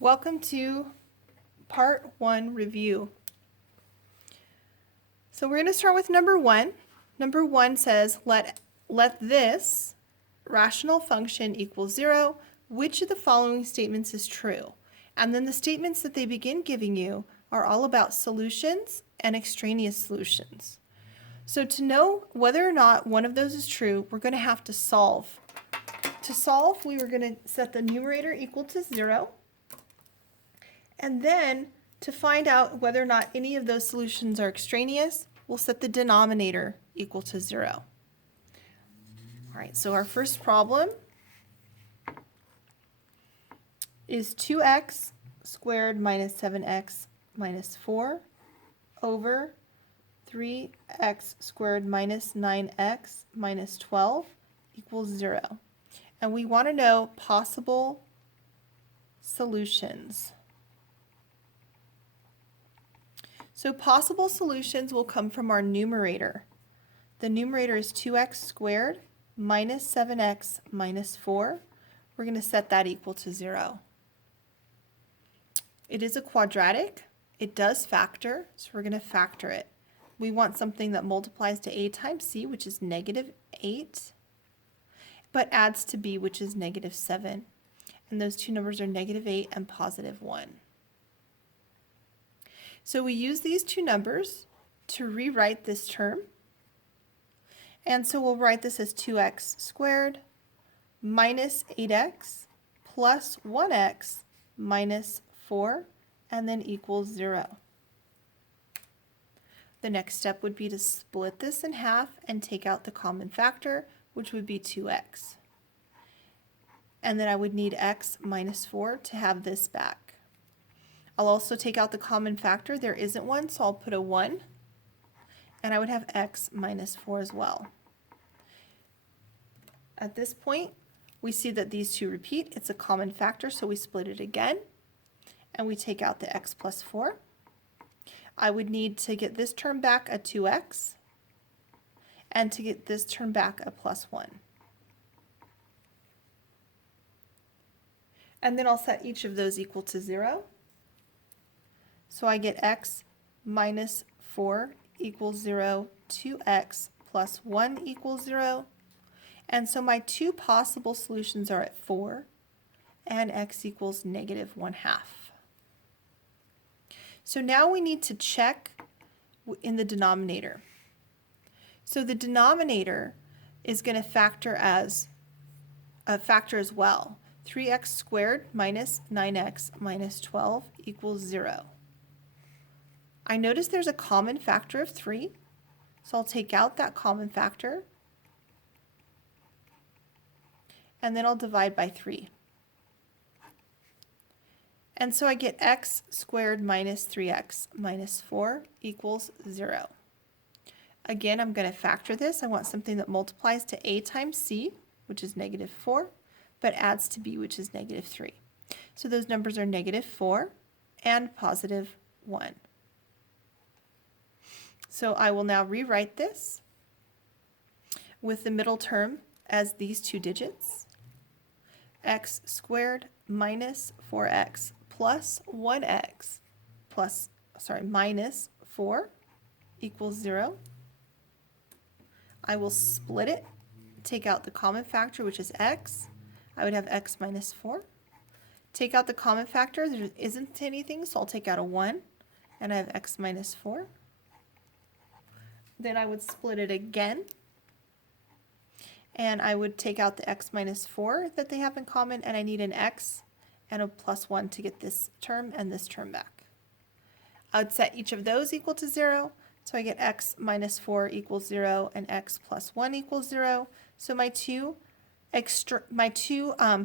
Welcome to part 1 review. So we're going to start with number 1. Number 1 says let this rational function equal 0. Which of the following statements is true? And then the statements that they begin giving you are all about solutions and extraneous solutions. So to know whether or not one of those is true, we're going to have to solve. To solve, we were going to set the numerator equal to 0. And then to find out whether or not any of those solutions are extraneous, we'll set the denominator equal to 0. All right, so our first problem is 2x squared minus 7x minus 4 over 3x squared minus 9x minus 12 equals 0. And we want to know possible solutions. So possible solutions will come from our numerator. The numerator is 2x squared minus 7x minus 4. We're going to set that equal to 0. It is a quadratic. It does factor, so we're going to factor it. We want something that multiplies to a times c, which is negative 8, but adds to b, which is negative 7. And those two numbers are negative 8 and positive 1. So we use these two numbers to rewrite this term. And so we'll write this as 2x squared minus 8x plus 1x minus 4, and then equals 0. The next step would be to split this in half and take out the common factor, which would be 2x. And then I would need x minus 4 to have this back. I'll also take out the common factor. There isn't one, so I'll put a 1. And I would have x minus 4 as well. At this point, we see that these two repeat. It's a common factor, so we split it again. And we take out the x plus 4. I would need to get this term back a 2x. And to get this term back a plus 1. And then I'll set each of those equal to 0. So I get x minus 4 equals 0, 2x plus 1 equals 0. And so my two possible solutions are at 4 and x equals negative 1/2. So now we need to check in the denominator. So the denominator is going to factor as well. 3x squared minus 9x minus 12 equals 0. I notice there's a common factor of 3, so I'll take out that common factor, and then I'll divide by 3. And so I get x squared minus 3x minus 4 equals 0. Again, I'm going to factor this. I want something that multiplies to a times c, which is negative 4, but adds to b, which is negative 3. So those numbers are negative 4 and positive 1. So I will now rewrite this with the middle term as these two digits. X squared minus 4x plus 1x minus 4 equals 0. I will split it, take out the common factor, which is x. I would have x minus 4. Take out the common factor, there isn't anything, so I'll take out a 1, and I have x minus 4. Then I would split it again, and I would take out the x minus 4 that they have in common, and I need an x and a plus 1 to get this term and this term back. I would set each of those equal to 0, so I get x minus 4 equals 0 and x plus 1 equals 0. So my two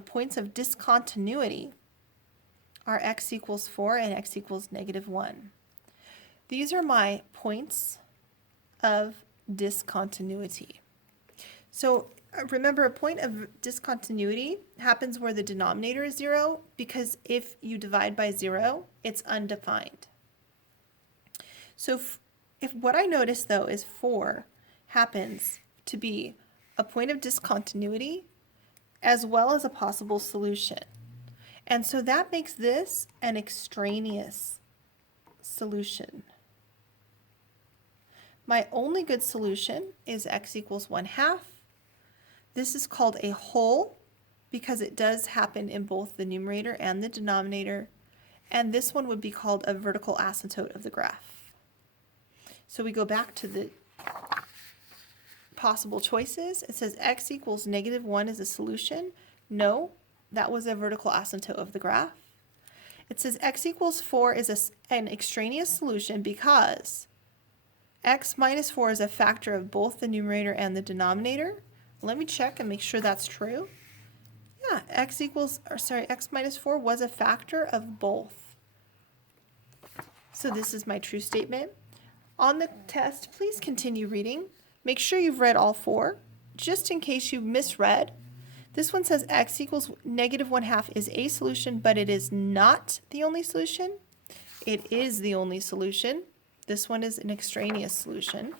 points of discontinuity are x equals 4 and x equals negative 1. These are my points of discontinuity. So remember, a point of discontinuity happens where the denominator is 0, because if you divide by 0, it's undefined. So if what I notice though is 4 happens to be a point of discontinuity as well as a possible solution. And so that makes this an extraneous solution. My only good solution is x equals 1/2. This is called a whole because it does happen in both the numerator and the denominator. And this one would be called a vertical asymptote of the graph. So we go back to the possible choices. It says x equals -1 is a solution. No, that was a vertical asymptote of the graph. It says x equals 4 is an extraneous solution because x minus 4 is a factor of both the numerator and the denominator. Let me check and make sure that's true. Yeah, x minus 4 was a factor of both. So this is my true statement. On the test, please continue reading. Make sure you've read all 4, just in case you misread. This one says x equals -1/2 is a solution, but it is not the only solution. It is the only solution. This one is an extraneous solution.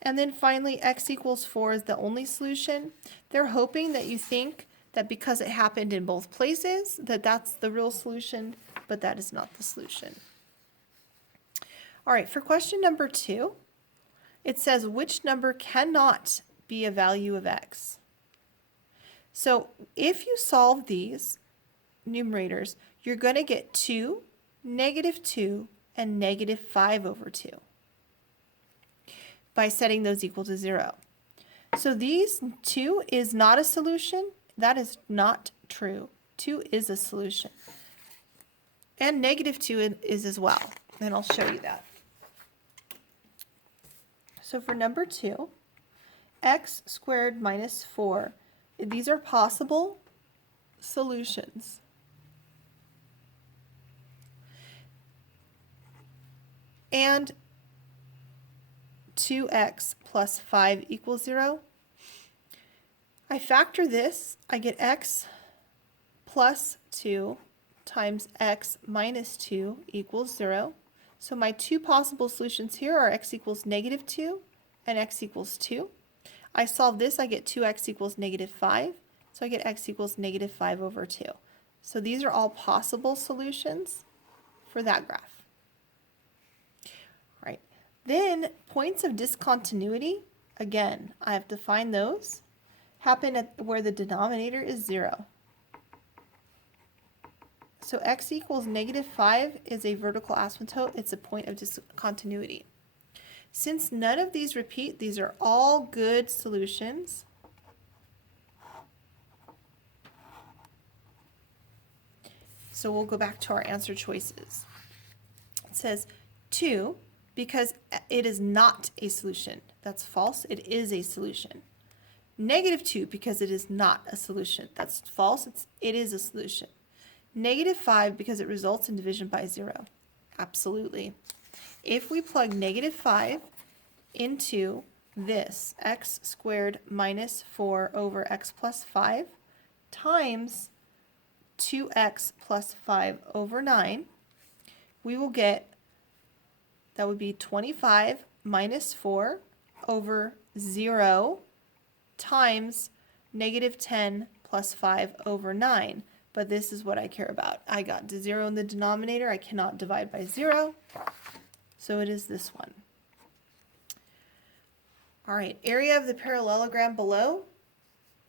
And then finally, x equals 4 is the only solution. They're hoping that you think that because it happened in both places, that that's the real solution, but that is not the solution. All right, for question number 2, it says which number cannot be a value of x? So if you solve these numerators, you're going to get 2, -2, and -5/2 by setting those equal to 0. So these 2 is not a solution. That is not true. 2 is a solution. And -2 is as well. And I'll show you that. So for number 2, x squared minus 4, these are possible solutions. And 2x plus 5 equals 0. I factor this, I get x plus 2 times x minus 2 equals 0. So my two possible solutions here are x equals -2 and x equals 2. I solve this, I get 2x equals -5. So I get x equals -5/2. So these are all possible solutions for that graph. All right. Then points of discontinuity, again, I have to find those, happen at where the denominator is 0. So x equals -5 is a vertical asymptote. It's a point of discontinuity. Since none of these repeat, these are all good solutions. So we'll go back to our answer choices. It says 2 because it is not a solution. That's false. It is a solution. -2 because it is not a solution. That's false. It is a solution. -5 because it results in division by 0. Absolutely. If we plug -5 into this, x squared minus 4 over x plus 5 times 2x plus 5 over 9, we will get, that would be 25 minus 4 over 0 times -10 plus 5 over 9. But this is what I care about. I got 0 in the denominator. I cannot divide by 0. So it is this one. All right, area of the parallelogram below.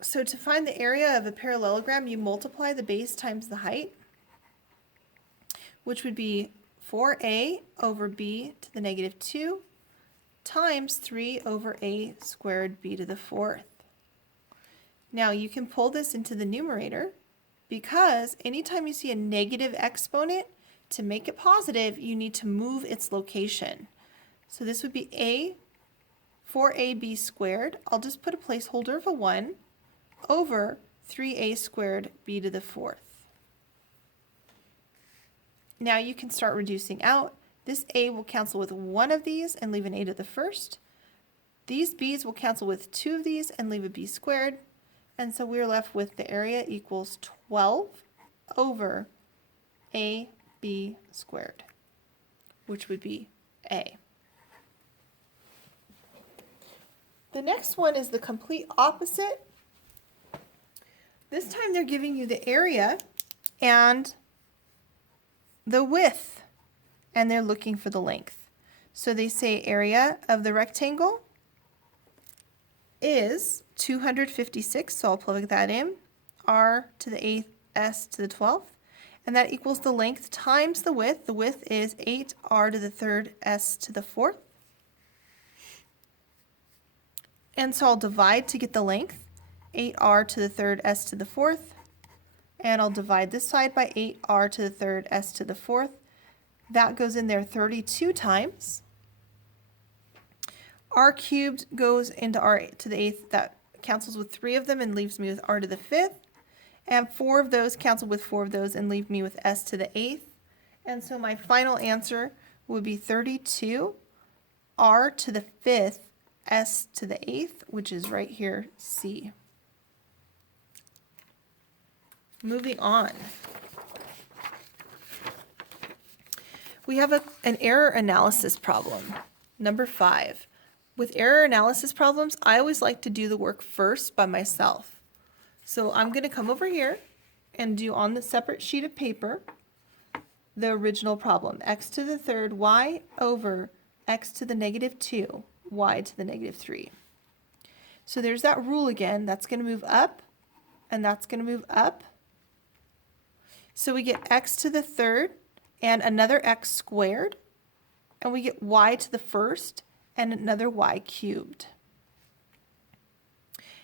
So to find the area of a parallelogram, you multiply the base times the height, which would be 4a over b to the -2 times 3 over a squared b to the 4th. Now you can pull this into the numerator, because anytime you see a negative exponent, to make it positive, you need to move its location. So this would be 4ab squared. I'll just put a placeholder of a 1 over 3a squared b to the 4th. Now you can start reducing out. This a will cancel with one of these and leave an a to the first. These b's will cancel with two of these and leave a b squared. And so we're left with the area equals 12 over ab squared, which would be a. The next one is the complete opposite. This time they're giving you the area and the width, and they're looking for the length. So they say area of the rectangle is 256, so I'll plug that in, r to the 8th, s to the 12th, and that equals the length times the width. The width is 8r to the 3rd, s to the 4th. And so I'll divide to get the length, 8r to the 3rd, s to the 4th, and I'll divide this side by 8r to the 3rd, s to the 4th. That goes in there 32 times. R cubed goes into r to the 8th. That cancels with 3 of them and leaves me with r to the 5th. And 4 of those cancel with 4 of those and leave me with s to the 8th. And so my final answer would be 32 r to the 5th, s to the 8th, which is right here, C. Moving on. We have an error analysis problem, number 5. With error analysis problems, I always like to do the work first by myself. So I'm going to come over here and do on the separate sheet of paper the original problem. X to the 3rd, y over x to the negative 2, y to the negative 3. So there's that rule again. That's going to move up, and that's going to move up. So we get x to the 3rd and another x squared, and we get y to the 1st and another y cubed.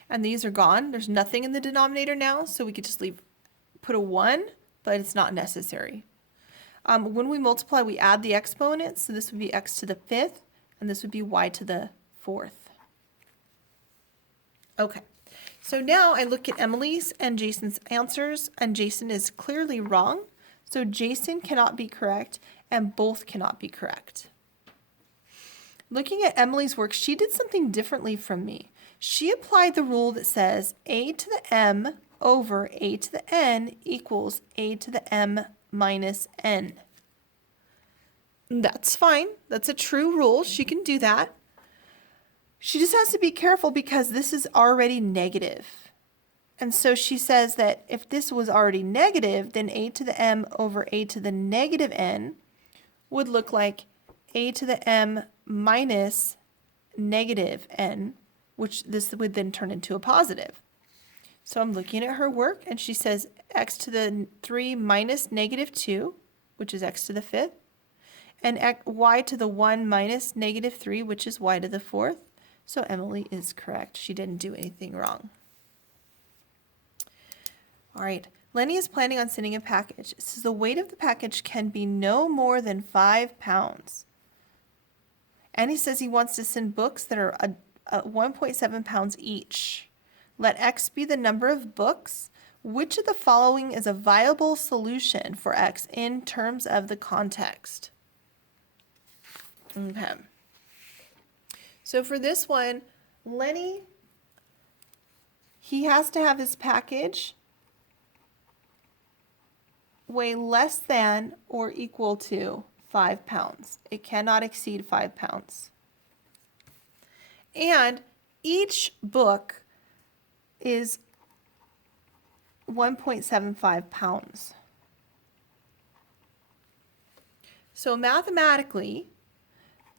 And these are gone. There's nothing in the denominator now, so we could just put a 1, but it's not necessary. When we multiply, we add the exponents, so this would be x to the 5th, and this would be y to the 4th. Okay, so now I look at Emily's and Jason's answers, and Jason is clearly wrong. So Jason cannot be correct, and both cannot be correct. Looking at Emily's work, she did something differently from me. She applied the rule that says a to the m over a to the n equals a to the m minus n. That's fine. That's a true rule. She can do that. She just has to be careful because this is already negative. And so she says that if this was already negative, then a to the m over a to the negative n would look like a to the m minus negative n, which this would then turn into a positive. So I'm looking at her work, and she says x to the 3 minus negative 2, which is x to the 5th, and y to the 1 minus negative 3, which is y to the 4th. So Emily is correct. She didn't do anything wrong. All right, Lenny is planning on sending a package. It says the weight of the package can be no more than 5 pounds. And he says he wants to send books that are 1.7 pounds each. Let x be the number of books. Which of the following is a viable solution for x in terms of the context? Okay. So for this one, Lenny, he has to have his package weigh less than or equal to 5 pounds. It cannot exceed 5 pounds. And each book is 1.75 pounds. So mathematically,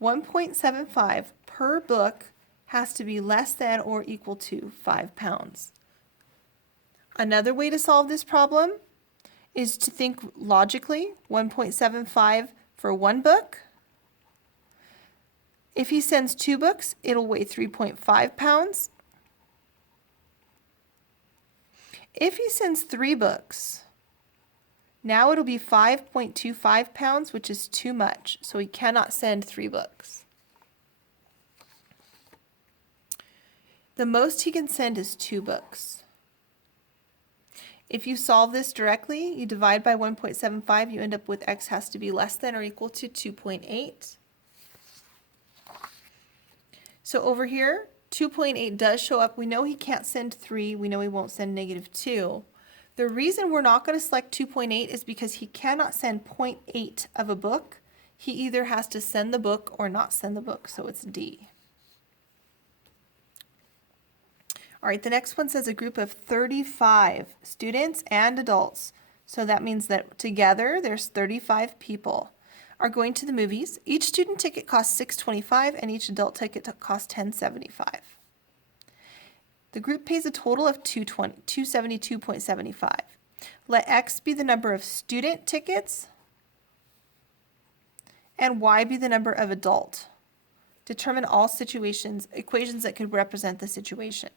1.75 per book has to be less than or equal to 5 pounds. Another way to solve this problem is to think logically. 1.75 for one book. If he sends 2 books, it'll weigh 3.5 pounds. If he sends 3 books, now it'll be 5.25 pounds, which is too much, so he cannot send 3 books. The most he can send is 2 books. If you solve this directly, you divide by 1.75, you end up with x has to be less than or equal to 2.8. So over here, 2.8 does show up. We know he can't send 3. We know he won't send -2. The reason we're not going to select 2.8 is because he cannot send 0.8 of a book. He either has to send the book or not send the book, so it's D. All right, the next one says a group of 35 students and adults So that means that together there's 35 people are going to the movies. Each student ticket costs $6.25 and each adult ticket costs $10.75. The group pays a total of $272.75. Let X be the number of student tickets and Y be the number of adult. Determine all equations that could represent the situation.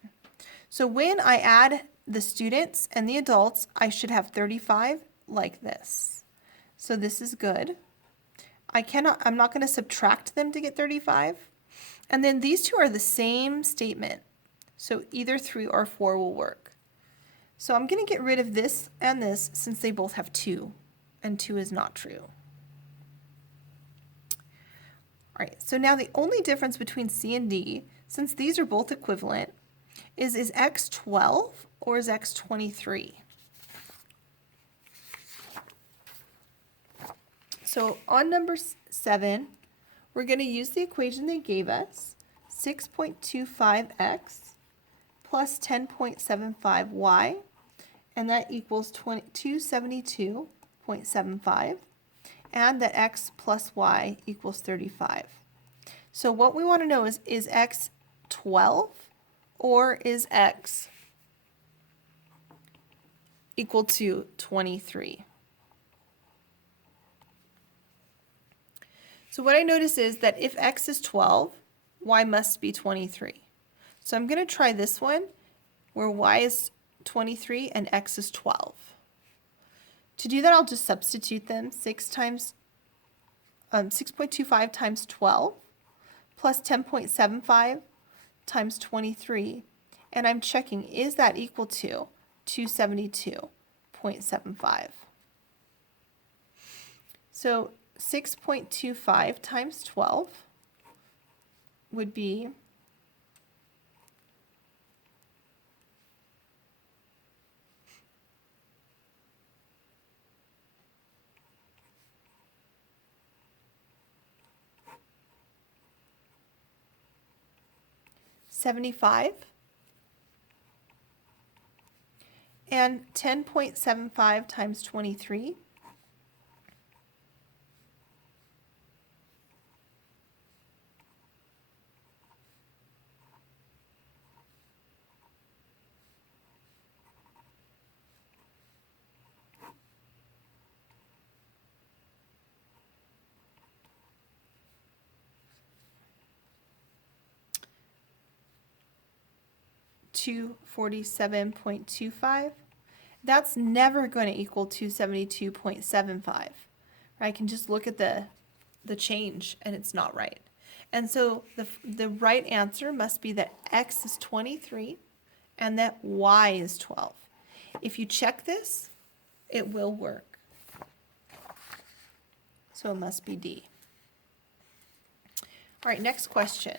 So when I add the students and the adults, I should have 35 like this. So this is good. I'm not going to subtract them to get 35. And then these two are the same statement. So either 3 or 4 will work. So I'm going to get rid of this and this since they both have 2, and 2 is not true. All right, so now the only difference between C and D, since these are both equivalent, is X 12 or is X 23? So on number 7, we're going to use the equation they gave us, 6.25x plus 10.75y, and that equals 272.75, and that x plus y equals 35. So what we want to know is x 12 or is x equal to 23? So what I notice is that if x is 12, y must be 23. So I'm going to try this one where y is 23 and x is 12. To do that, I'll just substitute them. 6.25 times 12 plus 10.75 times 23. And I'm checking, is that equal to 272.75? So 6.25 times 12 would be 75, and 10.75 times 23 247.25. That's never going to equal 272.75. I can just look at the change and it's not right. And so the right answer must be that x is 23 and that y is 12. If you check this, it will work. So it must be D. All right, next question.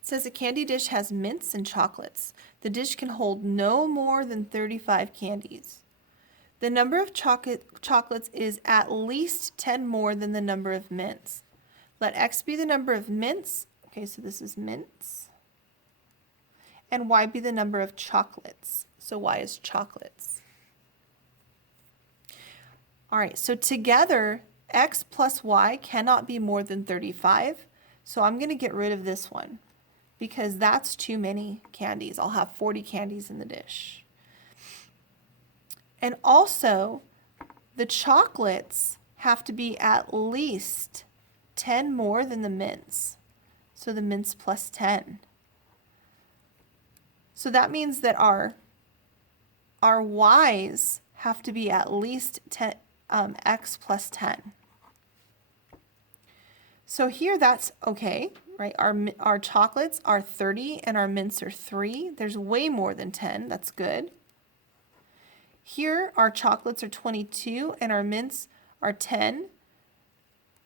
It says a candy dish has mints and chocolates. The dish can hold no more than 35 candies. The number of chocolates is at least 10 more than the number of mints. Let x be the number of mints. Okay, so this is mints. And y be the number of chocolates. So y is chocolates. All right, so together, x plus y cannot be more than 35. So I'm going to get rid of this one because that's too many candies. I'll have 40 candies in the dish. And also, the chocolates have to be at least 10 more than the mints. So the mints plus 10. So that means that our y's have to be at least 10, x plus 10. So here that's okay, right? Our chocolates are 30 and our mints are 3. There's way more than 10. That's good. Here our chocolates are 22 and our mints are 10.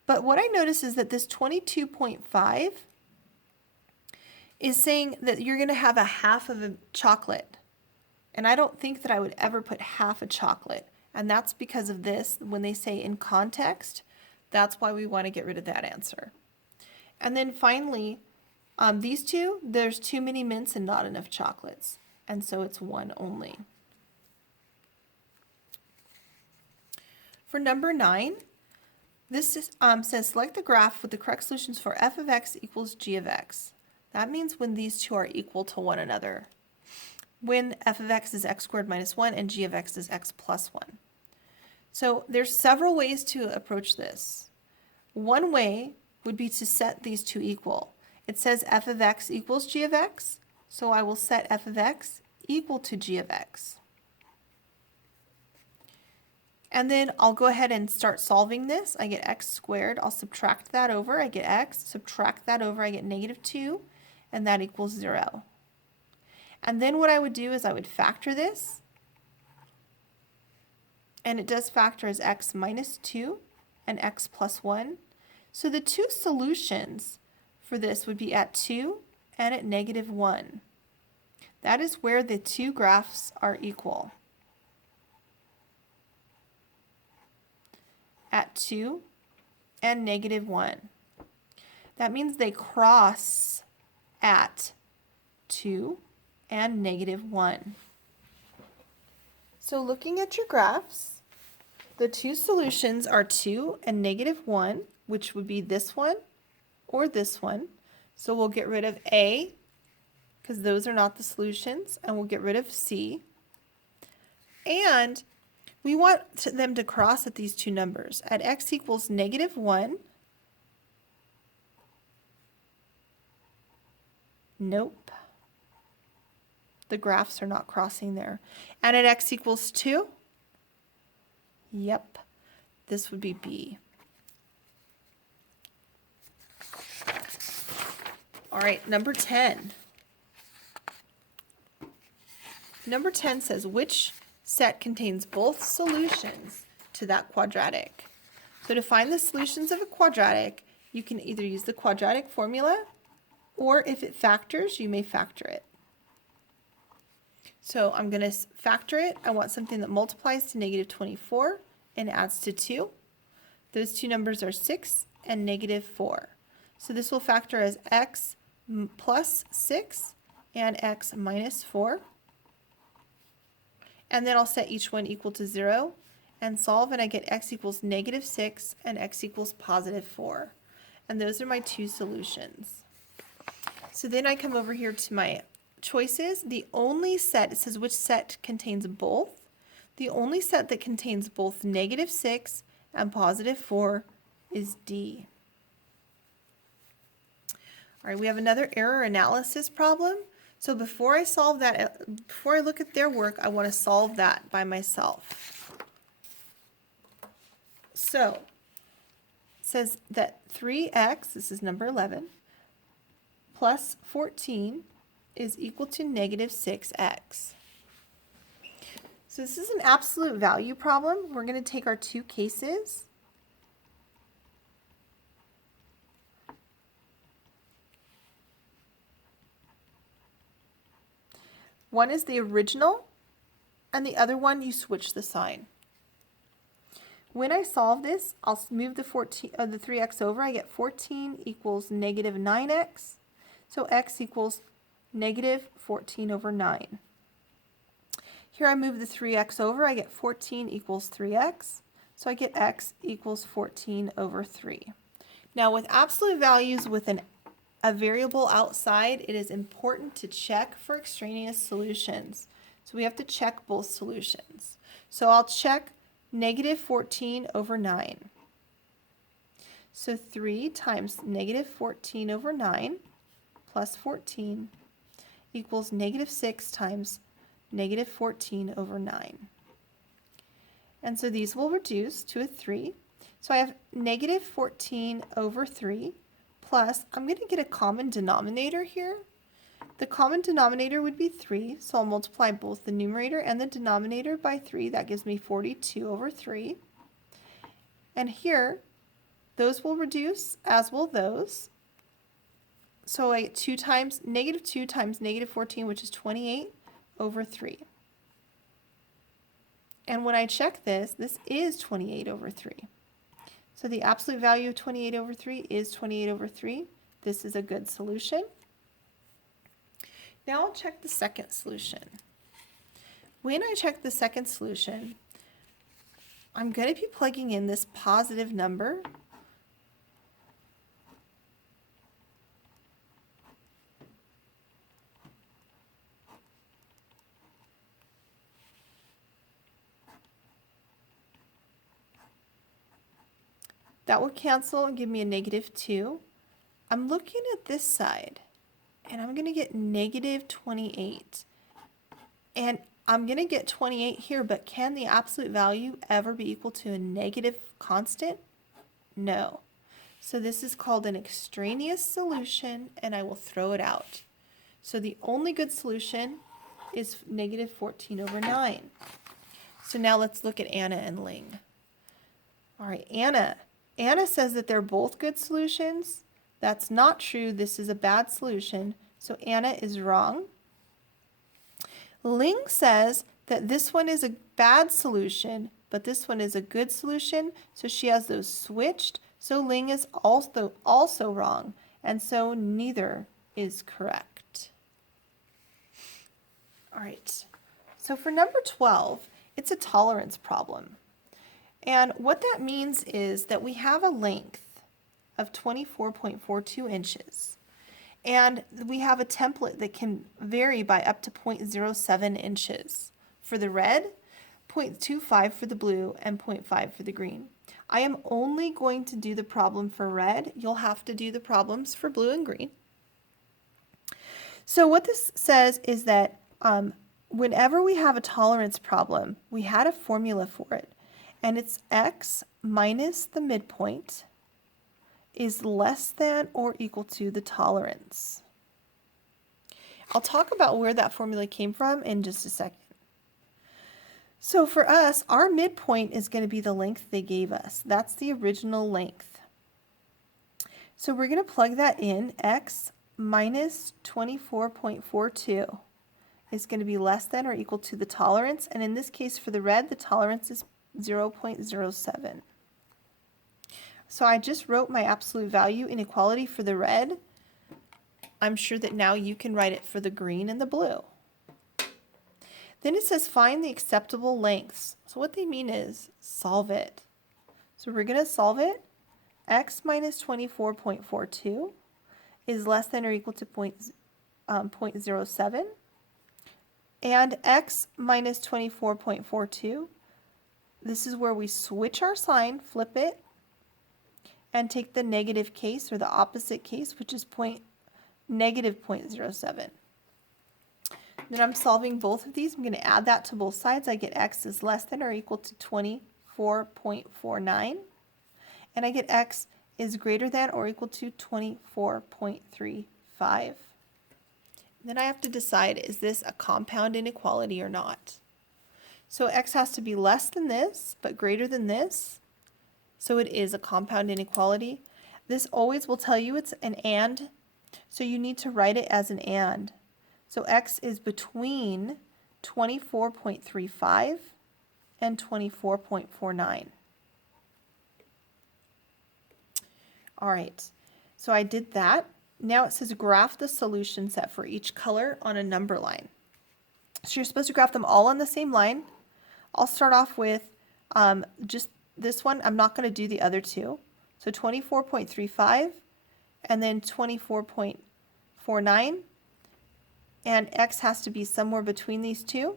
But what I notice is that this 22.5 is saying that you're going to have a half of a chocolate. And I don't think that I would ever put half a chocolate. And that's because of this. When they say in context, that's why we want to get rid of that answer. And then finally, these two, there's too many mints and not enough chocolates. And so it's 1 only. For number 9, this says select the graph with the correct solutions for f of x equals g of x. That means when these two are equal to one another. When f of x is x squared minus 1 and g of x is x plus 1. So there's several ways to approach this. One way would be to set these two equal. It says f of x equals g of x, so I will set f of x equal to g of x. And then I'll go ahead and start solving this. I get x squared, I'll subtract that over, I get x, subtract that over, I get negative 2, and that equals 0. And then what I would do is I would factor this, and it does factor as x minus 2 and x plus 1. So the two solutions for this would be at 2 and at negative 1. That is where the two graphs are equal. At 2 and negative 1. That means they cross at 2 and negative 1. So looking at your graphs, the two solutions are 2 and negative 1, which would be this one or this one. So we'll get rid of A, because those are not the solutions, and we'll get rid of C. And we want them to cross at these two numbers. At x equals negative 1, nope. The graphs are not crossing there. And at x equals 2, yep, this would be B. All right, number 10. Number 10 says, which set contains both solutions to that quadratic? So to find the solutions of a quadratic, you can either use the quadratic formula, or if it factors, you may factor it. So I'm going to factor it. I want something that multiplies to negative 24 and adds to 2. Those two numbers are 6 and negative 4. So this will factor as x plus 6 and x minus 4. And then I'll set each one equal to 0 and solve, and I get x equals negative 6 and x equals positive 4. And those are my two solutions. So then I come over here to my choices. The only set, it says which set contains both. The only set that contains both negative 6 and positive 4 is D. All right, we have another error analysis problem. So before I solve that, before I look at their work, I want to solve that by myself. So it says that 3x, this is number 11, plus 14 is equal to negative 6x. So this is an absolute value problem. We're going to take our two cases. One is the original, and the other one you switch the sign. When I solve this, I'll move the 3x over. I get 14 equals negative 9x. So x equals negative 14 over 9. Here I move the 3x over. I get 14 equals 3x. So I get x equals 14 over 3. Now with absolute values with a variable outside, it is important to check for extraneous solutions. So we have to check both solutions. So I'll check negative 14 over 9. So 3 times negative 14 over 9 plus 14 equals negative 6 times negative 14 over 9. And so these will reduce to a 3. So I have negative 14 over 3 plus, I'm going to get a common denominator here. The common denominator would be 3, so I'll multiply both the numerator and the denominator by 3. That gives me 42 over 3. And here, those will reduce, as will those. So I get 2 times negative 14, which is 28 over 3. And when I check this, this is 28 over 3. So the absolute value of 28 over 3 is 28 over 3. This is a good solution. Now I'll check the second solution. When I check the second solution, I'm going to be plugging in this positive number. That will cancel and give me a -2. I'm looking at this side, and I'm going to get -28. And I'm going to get 28 here, but can the absolute value ever be equal to a negative constant? No. So this is called an extraneous solution, and I will throw it out. So the only good solution is -14/9. So now let's look at Anna and Ling. All right, Anna. Anna says that they're both good solutions. That's not true. This is a bad solution. So Anna is wrong. Ling says that this one is a bad solution, but this one is a good solution. So she has those switched. So Ling is also wrong. And so neither is correct. All right. So for number 12, it's a tolerance problem. And what that means is that we have a length of 24.42 inches. And we have a template that can vary by up to 0.07 inches for the red, 0.25 for the blue, and 0.5 for the green. I am only going to do the problem for red. You'll have to do the problems for blue and green. So what this says is that whenever we have a tolerance problem, we had a formula for it. And it's x minus the midpoint is less than or equal to the tolerance. I'll talk about where that formula came from in just a second. So for us, our midpoint is going to be the length they gave us. That's the original length. So we're going to plug that in. X minus 24.42 is going to be less than or equal to the tolerance. And in this case, for the red, the tolerance is 0.07. So I just wrote my absolute value inequality for the red. I'm sure that now you can write it for the green and the blue. Then it says find the acceptable lengths. So what they mean is solve it. So we're going to solve it. X minus 24.42 is less than or equal to 0.07. And x minus 24.42, this is where we switch our sign, flip it, and take the negative case or the opposite case, which is negative 0.07. Then I'm solving both of these. I'm going to add that to both sides. I get x is less than or equal to 24.49. And I get x is greater than or equal to 24.35. Then I have to decide, is this a compound inequality or not? So x has to be less than this, but greater than this. So it is a compound inequality. This always will tell you it's an and, so you need to write it as an and. So x is between 24.35 and 24.49. All right, so I did that. Now it says graph the solution set for each color on a number line. So you're supposed to graph them all on the same line. I'll start off with just this one. I'm not going to do the other two. So 24.35 and then 24.49. And x has to be somewhere between these two.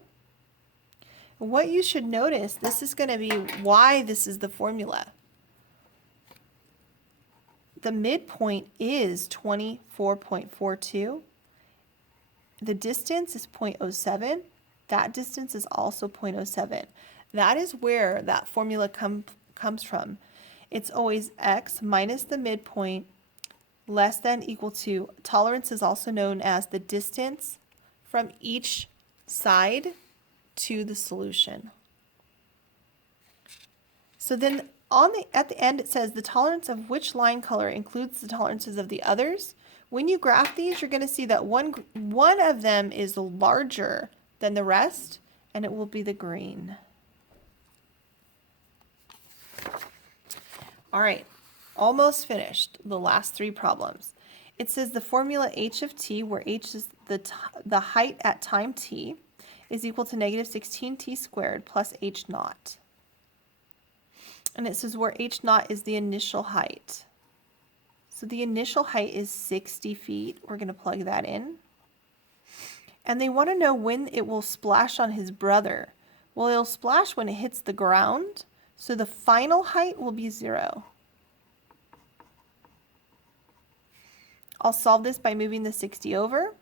What you should notice, this is going to be why this is the formula. The midpoint is 24.42. The distance is 0.07. That distance is also 0.07. That is where that formula comes from. It's always x minus the midpoint less than equal to, tolerance is also known as the distance from each side to the solution. So then at the end it says the tolerance of which line color includes the tolerances of the others. When you graph these, you're going to see that one of them is larger than the rest, and it will be the green. All right, almost finished. The last three problems. It says the formula h of t, where h is the height at time t, is equal to -16t squared plus h naught. And it says where h naught is the initial height. So the initial height is 60 feet. We're going to plug that in. And they want to know when it will splash on his brother. Well, it'll splash when it hits the ground. So the final height will be 0. I'll solve this by moving the 60 over.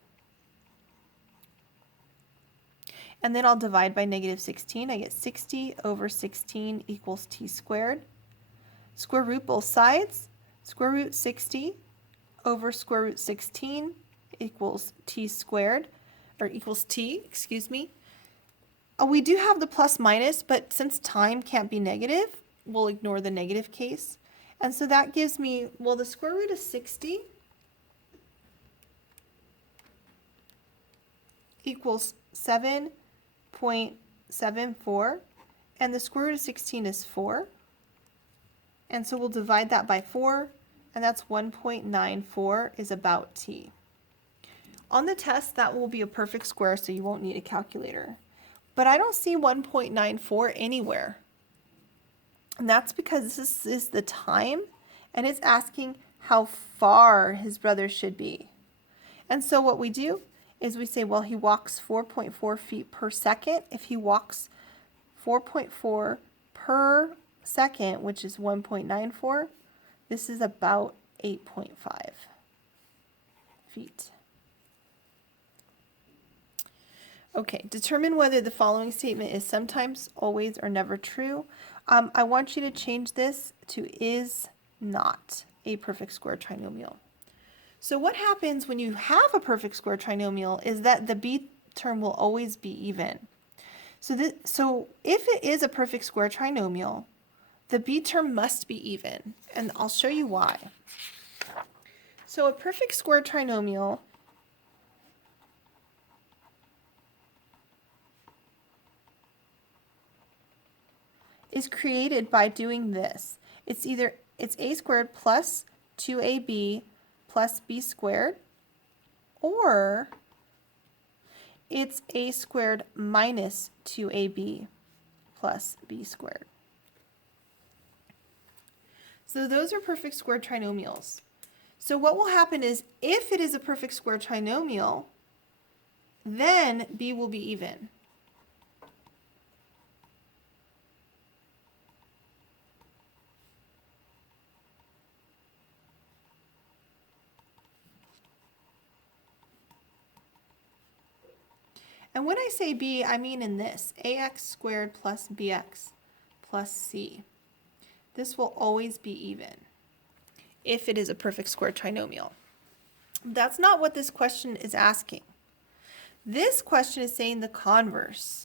And then I'll divide by negative 16. I get 60 over 16 equals t squared. Square root both sides. Square root 60 over square root 16 equals t squared, or equals t, excuse me. We do have the plus minus, but since time can't be negative, we'll ignore the negative case. And so that gives me, well, the square root of 60 equals 7.74, and the square root of 16 is 4. And so we'll divide that by 4, and that's 1.94 is about t. On the test, that will be a perfect square, so you won't need a calculator. But I don't see 1.94 anywhere. And that's because this is the time, and it's asking how far his brother should be. And so what we do is we say, well, he walks 4.4 feet per second. If he walks 4.4 per second, which is 1.94, this is about 8.5 feet. Okay, determine whether the following statement is sometimes, always, or never true. I want you to change this to is not a perfect square trinomial. So what happens when you have a perfect square trinomial is that the b term will always be even. So if it is a perfect square trinomial, the b term must be even, and I'll show you why. So a perfect square trinomial is created by doing this. It's a squared plus 2ab plus b squared, or it's a squared minus 2ab plus b squared. So those are perfect square trinomials. So what will happen is if it is a perfect square trinomial, then b will be even. And when I say b, I mean in this, ax squared plus bx plus c. This will always be even if it is a perfect square trinomial. That's not what this question is asking. This question is saying the converse.